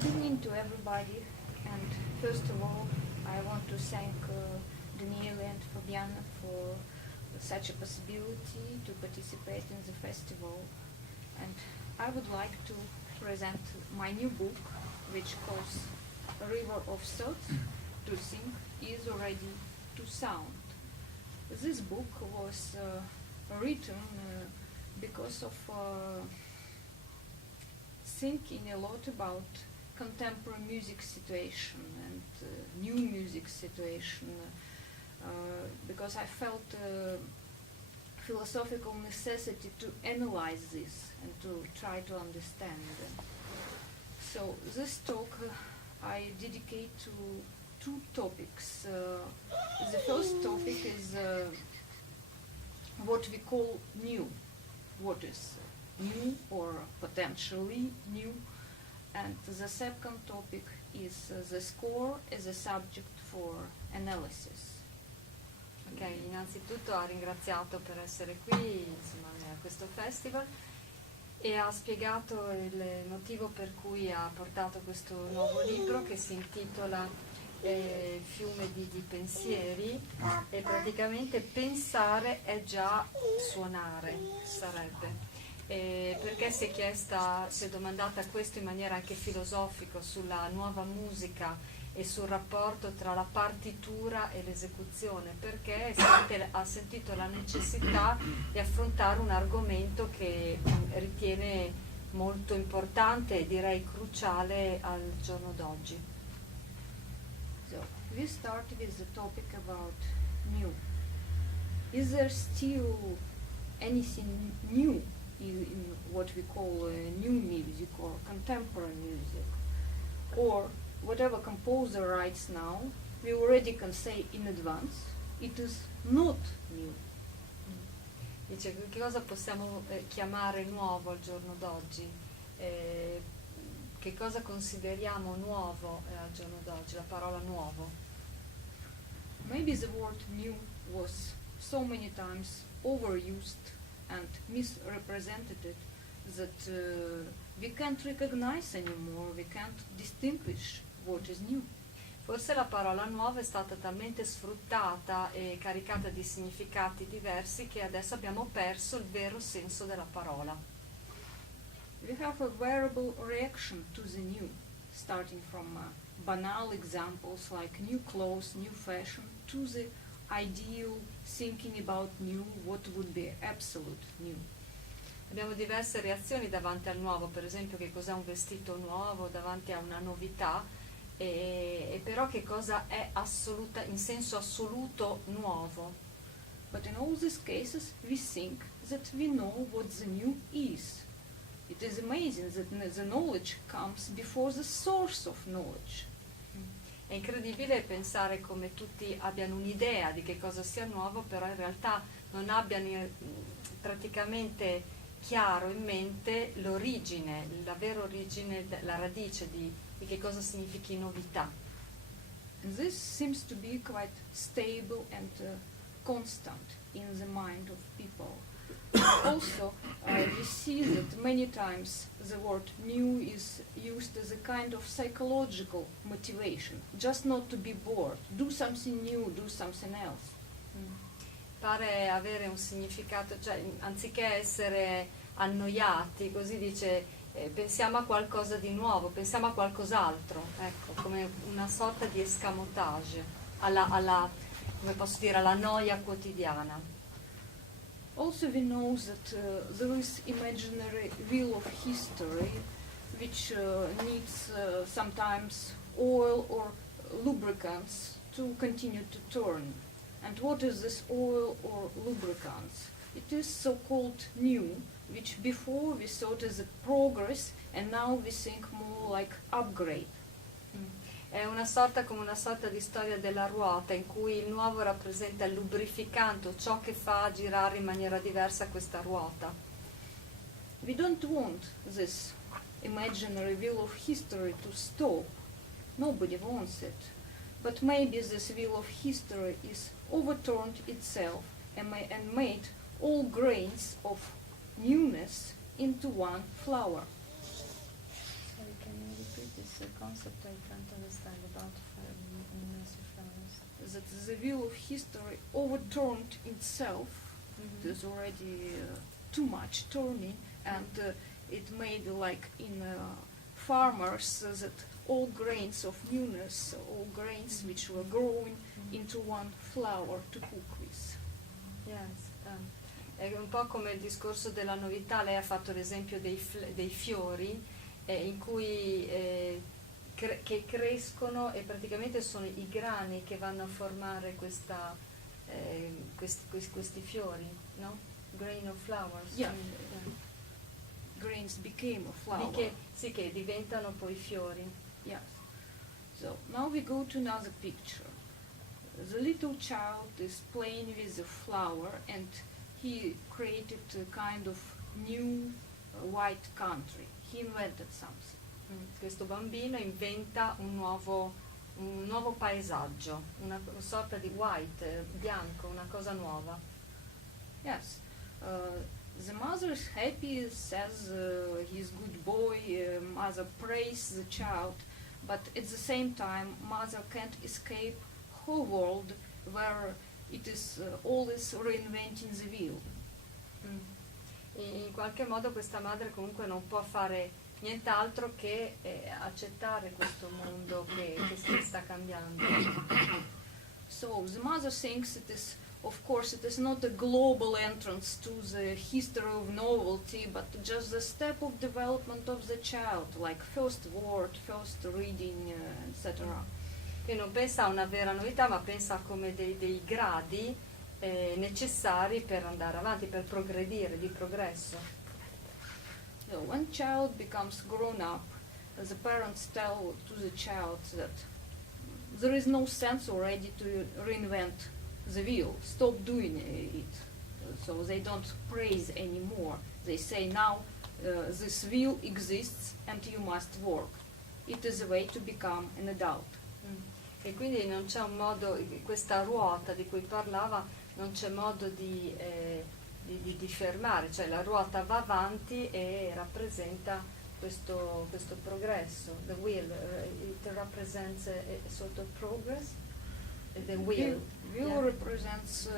Good evening to everybody, and first of all, I want to thank Daniele and Fabiana for such a possibility to participate in the festival. And I would like to present my new book, which calls A River of Thoughts. To think is already to sound. This book was written because of thinking a lot about contemporary music situation and new music situation, because I felt philosophical necessity to analyze this and to try to understand them. So this talk I dedicate to two topics. The first topic is what we call new. What is new or potentially new? And the second topic is the score as a subject for analysis. Ok, innanzitutto ha ringraziato per essere qui, insomma, a questo festival, e ha spiegato il motivo per cui ha portato questo nuovo libro che si intitola Fiume di pensieri, e praticamente pensare è già suonare, sarebbe. Perché si è domandata questo in maniera anche filosofica sulla nuova musica e sul rapporto tra la partitura e l'esecuzione, perché ha sentito la necessità di affrontare un argomento che ritiene molto importante e direi cruciale al giorno d'oggi. So, we start with the topic about new. Is there still anything new in what we call new music or contemporary music? Or whatever composer writes now, we already can say in advance, it is not new. Dice, che cosa possiamo chiamare nuovo al giorno d'oggi? Che cosa consideriamo nuovo al giorno d'oggi, la parola nuovo? Maybe the word new was so many times overused and misrepresented that we can't recognize anymore, we can't distinguish what is new. Forse la parola nuova è stata talmente sfruttata e caricata di significati diversi che adesso abbiamo perso il vero senso della parola. We have a variable reaction to the new, starting from banal examples like new clothes, new fashion, to the ideal thinking about new, what would be absolute new. Abbiamo diverse reazioni davanti al nuovo, per esempio che cos'è un vestito nuovo, davanti a una novità, e però che cosa è assoluta, in senso assoluto nuovo. But in all these cases we think that we know what the new is. It is amazing that the knowledge comes before the source of knowledge. È incredibile pensare come tutti abbiano un'idea di che cosa sia nuovo, però in realtà non abbiano praticamente chiaro in mente l'origine, la vera origine, la radice di che cosa significhi novità. And this seems to be quite stable and constant in the mind of people. Also, we see that many times the word new is used as a kind of psychological motivation, just not to be bored. Do something new, do something else. Pare avere un significato, cioè anziché essere annoiati, così dice, pensiamo a qualcosa di nuovo, pensiamo a qualcos'altro, ecco, come una sorta di escamotage come posso dire, alla noia quotidiana. Also we know that there is imaginary wheel of history which needs sometimes oil or lubricants to continue to turn. And what is this oil or lubricants? It is so-called new, which before we thought as a progress, and now we think more like upgrade. È come una sorta di storia della ruota in cui il nuovo rappresenta il lubrificante, ciò che fa girare in maniera diversa questa ruota. We don't want this imaginary wheel of history to stop. Nobody wants it. But maybe this wheel of history is overturned itself and made all grains of newness into one flower. Sorry, can you repeat this? concept I can't understand about immersive flowers. That the wheel of history overturned itself. Mhm. There's already too much turning, and it made like in farmers that all grains of newness, all grains which were growing into one flower to cook with. Yes, è un po' come il discorso della novità. Lei ha fatto l'esempio dei fiori in cui che crescono e praticamente sono i grani che vanno a formare questi fiori, no? Grain of flowers. Yeah. Grains became a flower. Sì, che diventano poi fiori. Yes. So now we go to another picture. The little child is playing with the flower, and he created a kind of new white country. He invented something. Questo bambino inventa un nuovo paesaggio, una sorta di white, bianco, una cosa nuova. Yes. The mother is happy, says he's good boy, mother praises the child, but at the same time mother can't escape her world where it is always reinventing the wheel. In qualche modo questa madre comunque non può fare nient'altro che accettare questo mondo che si sta cambiando. So the mother thinks it is, of course, it is not a global entrance to the history of novelty, but just the step of development of the child, like first word, first reading, etc. Che non pensa a una vera novità, ma pensa come dei gradi necessari per andare avanti, per progredire, di progresso. So when child becomes grown up, the parents tell to the child that there is no sense already to reinvent the wheel. Stop doing it. So they don't praise anymore. They say now this wheel exists and you must work. It is a way to become an adult. E quindi non c'è un modo, questa ruota di cui parlava, non c'è modo di fermare, cioè la ruota va avanti e rappresenta questo progresso. The wheel, it represents a sort of progress. The wheel. Wheel represents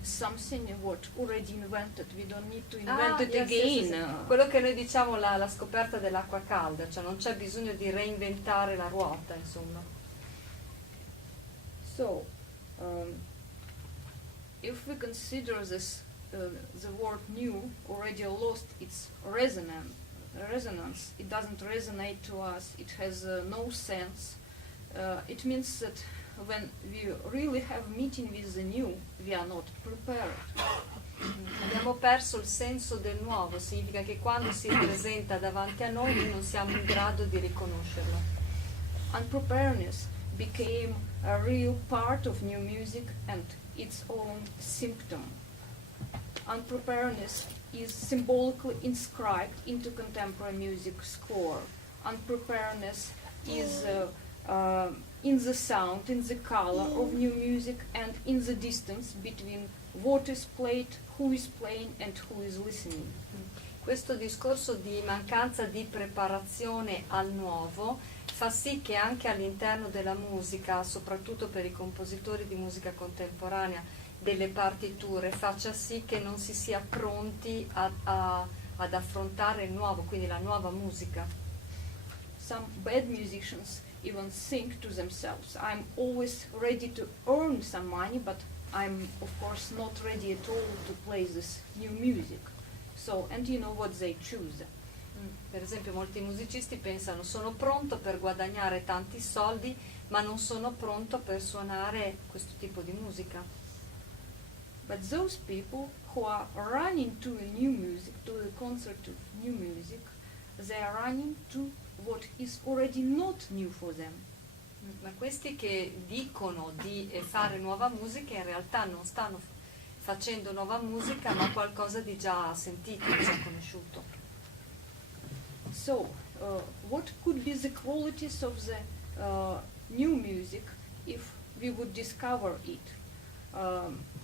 something what already invented. We don't need to invent it yes, again. Yes. Quello che noi diciamo la scoperta dell'acqua calda, cioè non c'è bisogno di reinventare la ruota, insomma. So, if we consider this, the word new already lost its resonance, it doesn't resonate to us, it has no sense. It means that when we really have meeting with the new, we are not prepared. Abbiamo perso il senso del nuovo, significa che quando si presenta davanti a noi non siamo in grado di riconoscerlo. Unpreparedness became a real part of new music and its own symptom. Unpreparedness is symbolically inscribed into contemporary music score. Unpreparedness is in the sound, in the color of new music, and in the distance between what is played, who is playing, and who is listening. Questo discorso di mancanza di preparazione al nuovo fa sì che anche all'interno della musica, soprattutto per i compositori di musica contemporanea, delle partiture, faccia sì che non si sia pronti ad affrontare il nuovo, quindi la nuova musica. Some bad musicians even think to themselves, I'm always ready to earn some money, but I'm of course not ready at all to play this new music. So, and you know what they choose. Per esempio molti musicisti pensano sono pronto per guadagnare tanti soldi, ma non sono pronto per suonare questo tipo di musica. But those people who are running to a new music, to the concert of new music, they are running to what is already not new for them. Ma questi che dicono di fare nuova musica in realtà non stanno facendo nuova musica, ma qualcosa di già sentito, già conosciuto. So, what could be the qualities of the new music if we would discover it?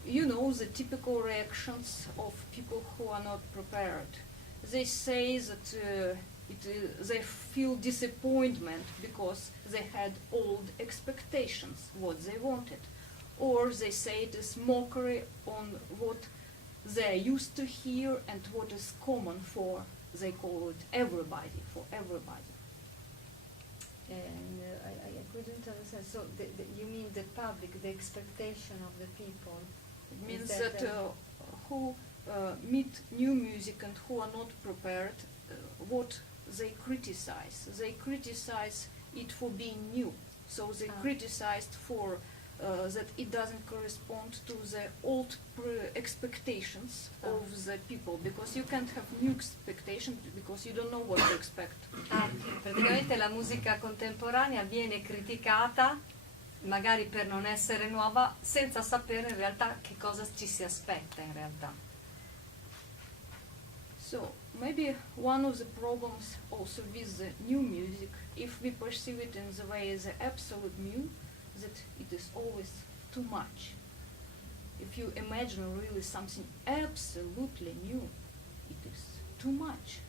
You know the typical reactions of people who are not prepared. They say that They feel disappointment because they had old expectations, what they wanted. Or they say it is mockery on what they are used to hear and what is common for, they call it everybody, for everybody. And I couldn't understand. So you mean the public, the expectation of the people? It means that who meet new music and who are not prepared, what they criticize. They criticize it for being new. So they criticized for that it doesn't correspond to the old expectations of the people, because you can't have new expectations because you don't know what to expect. Praticamente la musica contemporanea viene criticata magari per non essere nuova, senza sapere in realtà che cosa ci si aspetta in realtà. So maybe one of the problems also with the new music, if we perceive it in the way as absolute new, that it is always too much. If you imagine really something absolutely new, it is too much.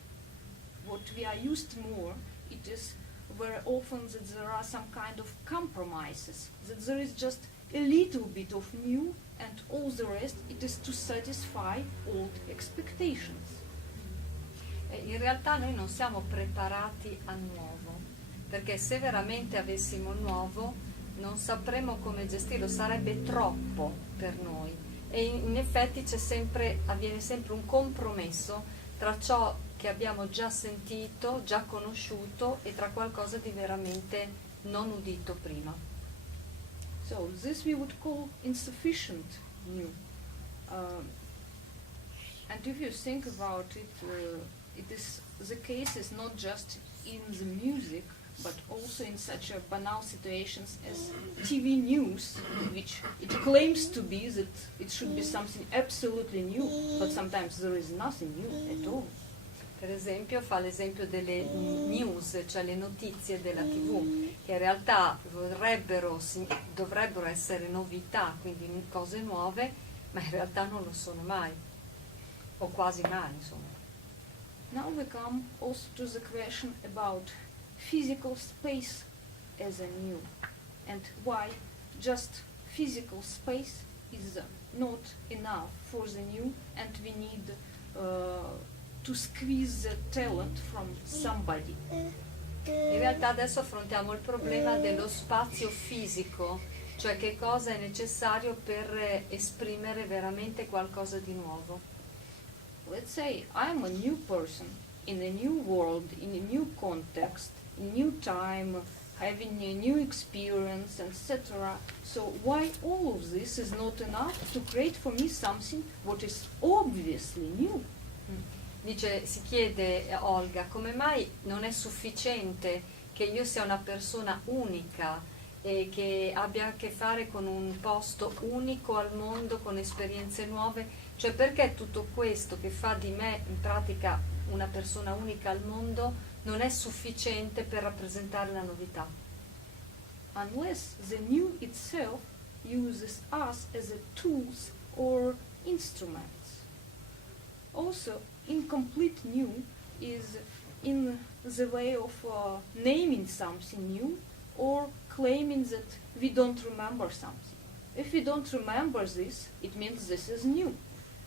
What we are used more, it is very often that there are some kind of compromises, that there is just a little bit of new and all the rest it is to satisfy old expectations. In realtà noi non siamo preparati a nuovo, perché se veramente avessimo nuovo non sapremo come gestirlo, sarebbe troppo per noi, e in effetti avviene sempre un compromesso tra ciò che abbiamo già sentito, già conosciuto, e tra qualcosa di veramente non udito prima. So this we would call insufficient new. And if you think about it, the case is not just in the music, but also in such a banal situations as TV news, which it claims to be that it should be something absolutely new, but sometimes there is nothing new at all. Per esempio fa l'esempio delle news, cioè le notizie della TV, che in realtà dovrebbero essere novità, quindi cose nuove, ma in realtà non lo sono mai, o quasi mai, insomma. Now we come also to the question about physical space as a new, and why just physical space is not enough for the new, and we need to squeeze the talent from somebody. In realtà adesso affrontiamo il problema dello spazio fisico, cioè che cosa è necessario per esprimere veramente qualcosa di nuovo. Let's say I'm a new person in a new world, in a new context, in new time, having a new experience, etc. So why all of this is not enough to create for me something what is obviously new? Si chiede Olga, come mai non è sufficiente che io sia una persona unica e che abbia a che fare con un posto unico al mondo, con esperienze nuove? Cioè perché tutto questo che fa di me in pratica una persona unica al mondo non è sufficiente per rappresentare la novità? Unless the new itself uses us as a tools or instruments. Also, incomplete new is in the way of naming something new or claiming that we don't remember something. If we don't remember this, it means this is new.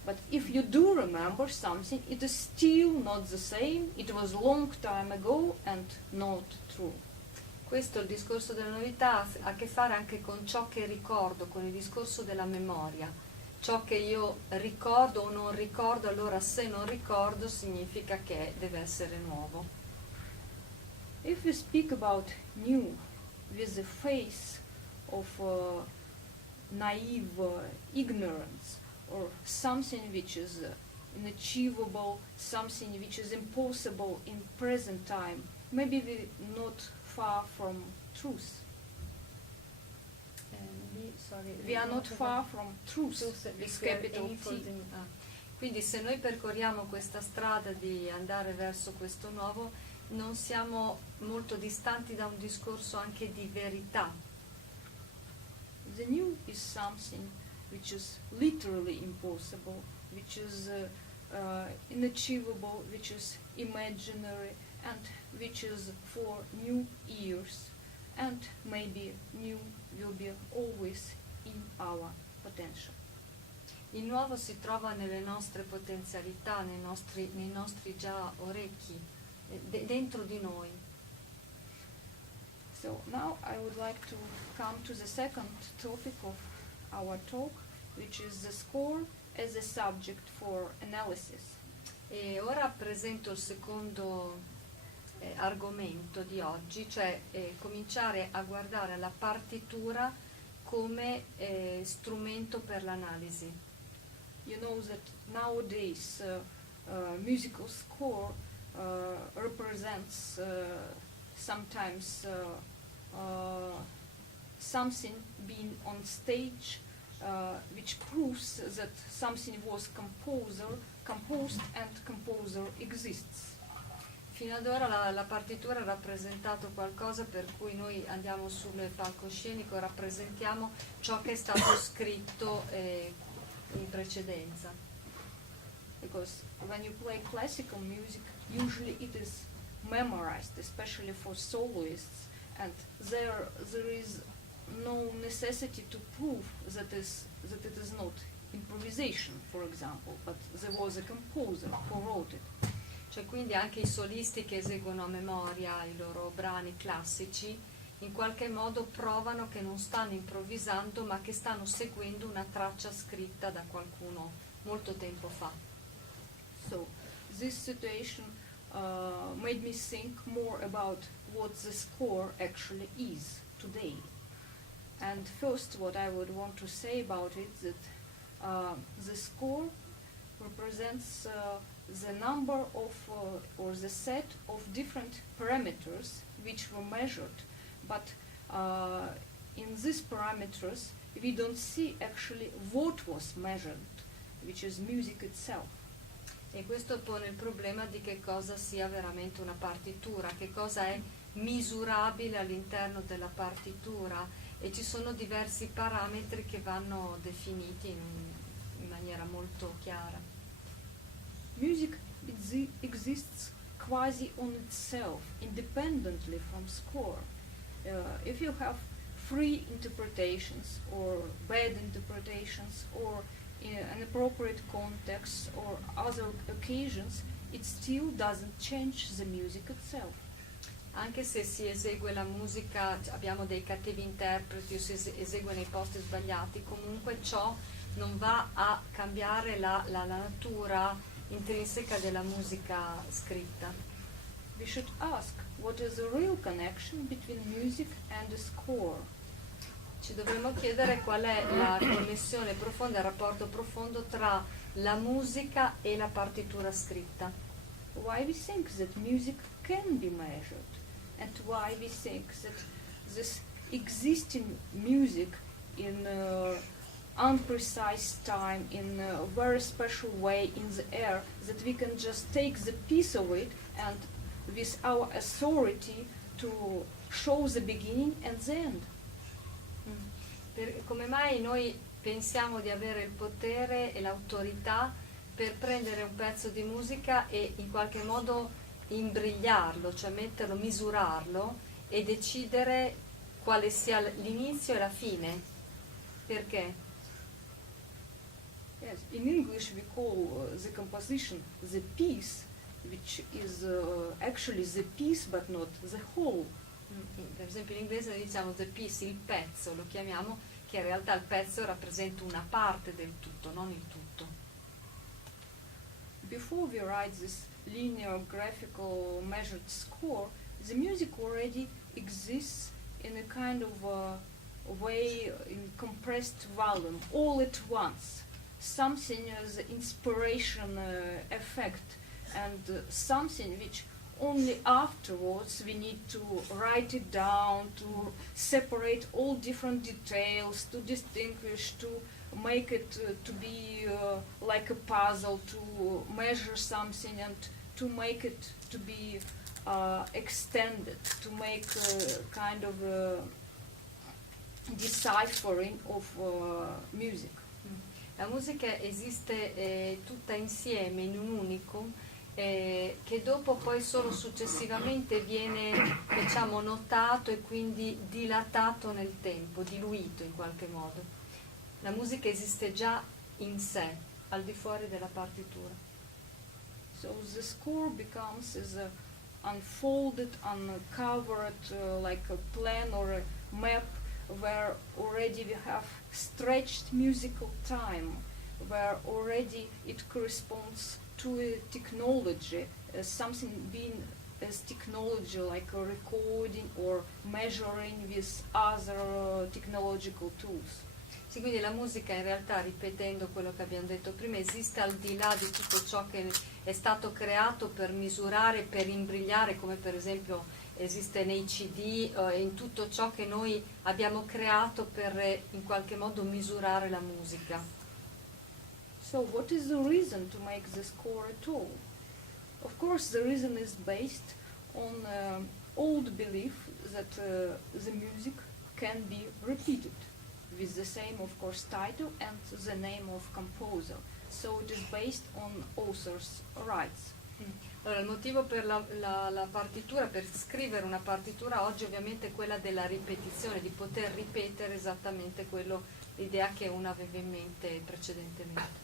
But if you do remember something, it is still not the same, it was long time ago and not true. Questo, il discorso della novità, ha a che fare anche con ciò che ricordo, con il discorso della memoria. Ciò che io ricordo o non ricordo, allora se non ricordo significa che deve essere nuovo. If we speak about new with the face of naive ignorance, or something which is unachievable, something which is impossible in present time, maybe we're not far from truth. We are not far from truth with capital T. Quindi se noi percorriamo questa strada di andare verso questo nuovo, non siamo molto distanti da un discorso anche di verità. The new is something which is literally impossible, which is unachievable, which is imaginary, and which is for new ears, and maybe new will be always in our potential. Il nuovo si trova nelle nostre potenzialità, nei nostri già orecchi, dentro di noi. So now I would like to come to the second topic of our talk, which is the score as a subject for analysis. E ora presento il secondo argomento di oggi, cioè cominciare a guardare la partitura come strumento per l'analisi. You know that nowadays musical score represents sometimes something being on stage which proves that something was composed and composer exists. Fino ad ora la partitura ha rappresentato qualcosa per cui noi andiamo sul palcoscenico e rappresentiamo ciò che è stato scritto in precedenza. Because when you play classical music, usually it is memorized, especially for soloists, and there is no necessity to prove that it is not improvisation, for example, but there was a composer who wrote it. Cioè quindi anche i solisti che eseguono a memoria i loro brani classici in qualche modo provano che non stanno improvvisando ma che stanno seguendo una traccia scritta da qualcuno molto tempo fa. So this situation made me think more about what the score actually is today. And first what I would want to say about it is that the score represents the number of or the set of different parameters which were measured, but in these parameters we don't see actually what was measured, which is music itself. E questo pone il problema di che cosa sia veramente una partitura, che cosa è misurabile all'interno della partitura, e ci sono diversi parametri che vanno definiti in maniera molto chiara. Music exists quasi on itself, independently from score. If you have free interpretations or bad interpretations or in inappropriate context or other occasions, it still doesn't change the music itself. Anche se si esegue la musica, abbiamo dei cattivi interpreti o si esegue nei posti sbagliati, comunque ciò non va a cambiare la natura intrinseca della musica scritta. We should ask what is the real connection between music and the score. Ci dovremmo chiedere qual è la connessione profonda, il rapporto profondo tra la musica e la partitura scritta. Why we think that music can be measured, and why we think that this existing music in unprecise time, in a very special way in the air, that we can just take the piece of it and with our authority to show the beginning and the end. Come mai noi pensiamo di avere il potere e l'autorità per prendere un pezzo di musica e in qualche modo imbrigliarlo, cioè metterlo, misurarlo e decidere quale sia l'inizio e la fine? Perché? Yes, in English we call the composition the piece, which is actually the piece but not the whole. Per esempio in inglese diciamo the piece, il pezzo, lo chiamiamo, che in realtà il pezzo rappresenta una parte del tutto, non il tutto. Before we write this linear graphical measured score, the music already exists in a kind of way, in compressed volume, all at once. Something as inspiration effect, and something which only afterwards we need to write it down, to separate all different details, to distinguish, to make it to be like a puzzle, to measure something and to make it to be extended, to make kind of deciphering of music. La musica esiste tutta insieme in un unicum che dopo poi solo successivamente viene, diciamo, notato e quindi dilatato nel tempo, diluito in qualche modo. La musica esiste già in sé, al di fuori della partitura. So the score becomes as a unfolded, uncovered, like a plan or a map where already we have stretched musical time, where already it corresponds to a technology, something being as technology like a recording or measuring with other technological tools. Sì, quindi la musica in realtà, ripetendo quello che abbiamo detto prima, esiste al di là di tutto ciò che è stato creato per misurare, per imbrigliare, come per esempio esiste nei CD, in tutto ciò che noi abbiamo creato per in qualche modo misurare la musica. So what is the reason to make the score at all? Of course the reason is based on old belief that the music can be repeated with the same, of course, title and the name of composer. So it is based on author's rights. Allora, il motivo per la partitura, per scrivere una partitura oggi ovviamente è quella della ripetizione, di poter ripetere esattamente quello, l'idea che uno aveva in mente precedentemente.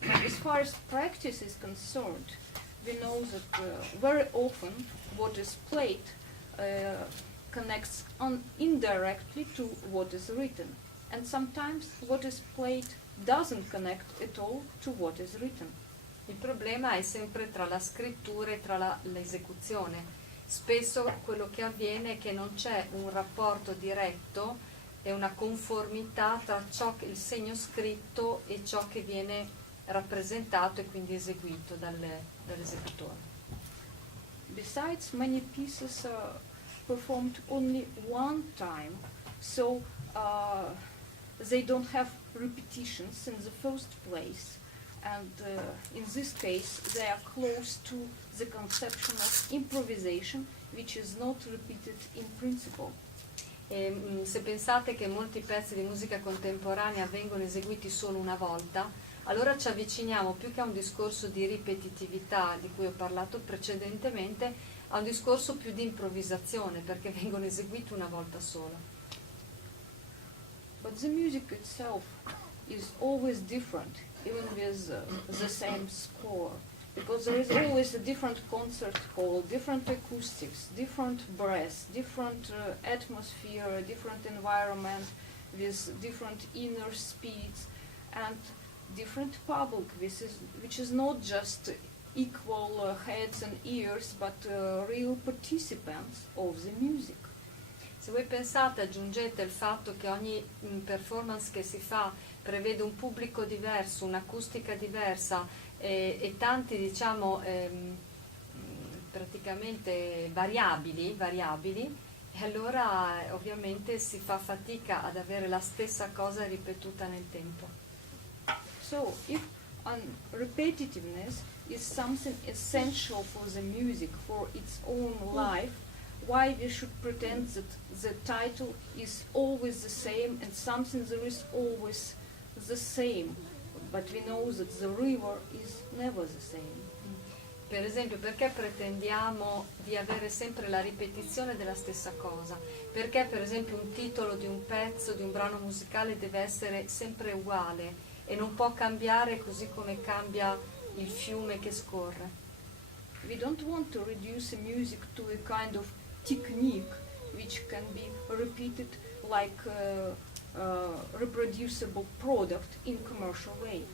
But as far as practice is concerned, we know that very often what is played connects indirectly to what is written, and sometimes what is played doesn't connect at all to what is written. Il problema è sempre tra la scrittura e tra l'esecuzione. Spesso quello che avviene è che non c'è un rapporto diretto e una conformità tra il segno scritto e ciò che viene rappresentato e quindi eseguito dall'esecutore. Besides, many pieces are performed only one time, so they don't have repetitions in the first place, and in this case they are close to the conception of improvisation, which is not repeated in principle. Se pensate che molti pezzi di musica contemporanea vengono eseguiti solo una volta, allora ci avviciniamo più che a un discorso di ripetitività di cui ho parlato precedentemente a un discorso più di improvvisazione, perché vengono eseguiti una volta sola. But the music itself is always different, even with the same score, because there is always a different concert hall, different acoustics, different brass, different atmosphere, different environment with different inner speeds, and different public, which is not just equal heads and ears, but real participants of the music. Se voi pensate, aggiungete il fatto che ogni performance che si fa prevede un pubblico diverso, un'acustica diversa e tanti, diciamo, praticamente variabili, e allora ovviamente si fa fatica ad avere la stessa cosa ripetuta nel tempo. So, if repetitiveness is something essential for the music, for its own life, why we should pretend that the title is always the same and something there is always the same, but we know that the river is never the same. Per esempio, perché pretendiamo di avere sempre la ripetizione della stessa cosa? Perché per esempio un titolo di un pezzo, di un brano musicale deve essere sempre uguale e non può cambiare così come cambia il fiume che scorre? We don't want to reduce music to a kind of technique which can be repeated like a reproducible product in commercial way.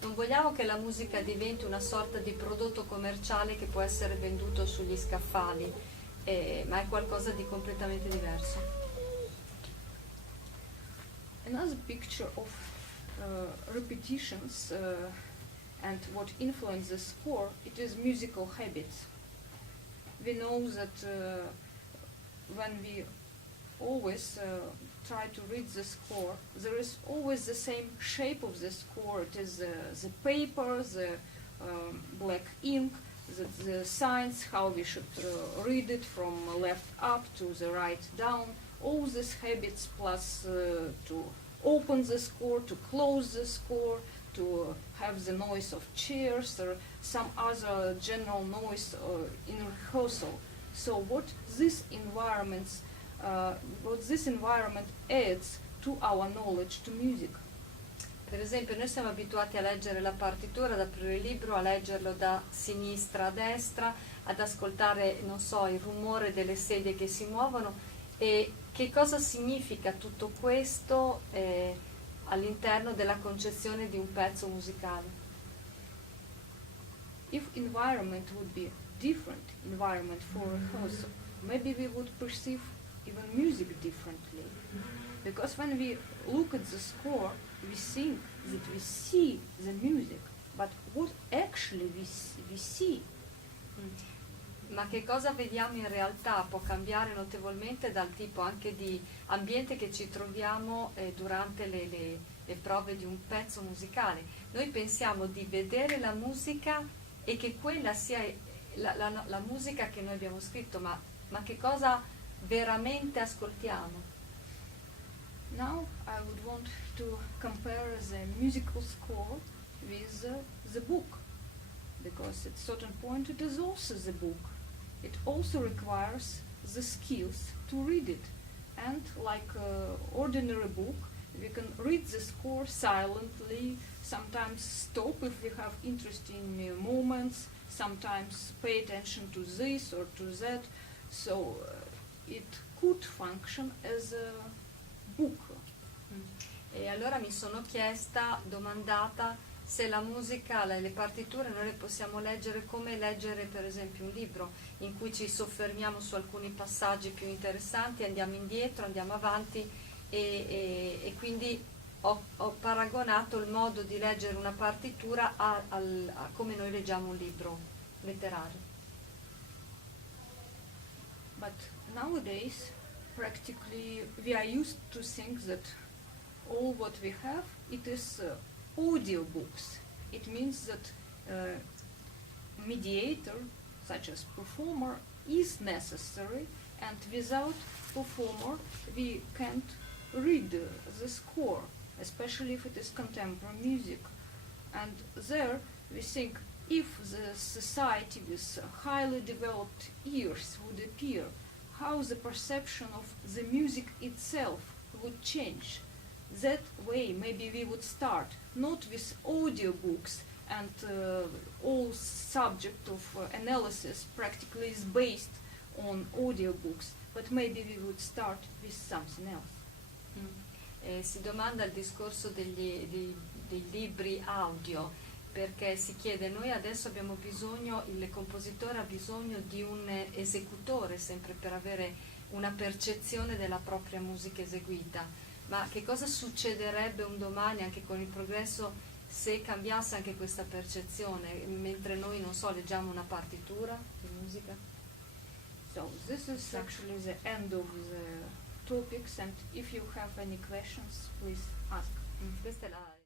Non vogliamo che la musica diventi una sorta di prodotto commerciale che può essere venduto sugli scaffali, ma è qualcosa di completamente diverso. Another picture of repetitions and what influences the score, it is musical habits. We know that when we always try to read the score, there is always the same shape of the score. It is the paper, the black ink, the signs, how we should read it from left up to the right down. All these habits plus to open the score, to close the score, to have the noise of chairs or some other general noise in rehearsal. So what this environment adds to our knowledge to music. Per esempio, noi siamo abituati a leggere la partitura, ad aprire il libro, a leggerlo da sinistra a destra, ad ascoltare, non so, il rumore delle sedie che si muovono. E che cosa significa tutto questo all'interno della concezione di un pezzo musicale? If environment would be different environment for rehearsal, maybe we would perceive even music differently. Because when we look at the score, we think that we see the music, but what actually we see? Ma che cosa vediamo in realtà può cambiare notevolmente dal tipo anche di ambiente che ci troviamo durante le prove di un pezzo musicale. Noi pensiamo di vedere la musica e che quella sia la musica che noi abbiamo scritto, ma che cosa veramente ascoltiamo? Now I would want to compare the musical score with the book, because at certain point it is also the book. It also requires the skills to read it, and like ordinary book, we can read the score silently, sometimes stop if we have interesting moments, sometimes pay attention to this or to that, so it could function as a book. E allora mi sono domandata se la musica, le partiture noi le possiamo leggere come leggere per esempio un libro, in cui ci soffermiamo su alcuni passaggi più interessanti, andiamo indietro, andiamo avanti e quindi ho paragonato il modo di leggere una partitura a come noi leggiamo un libro letterario. But nowadays, practically, we are used to think that all what we have, it is audiobooks. It means that mediator, such as performer, is necessary, and without performer we can't read the score, especially if it is contemporary music. And there we think, if the society with highly developed ears would appear, how the perception of the music itself would change. That way maybe we would start not with audiobooks, and all subject of analysis practically is based on audiobooks, but maybe we would start with something else. Si domanda il discorso dei libri audio, perché si chiede, noi adesso abbiamo bisogno, il compositore ha bisogno di un esecutore sempre per avere una percezione della propria musica eseguita, ma che cosa succederebbe un domani anche con il progresso se cambiasse anche questa percezione, mentre noi, non so, leggiamo una partitura di musica? So this is actually the end of the topics, and if you have any questions, please ask. Questa è la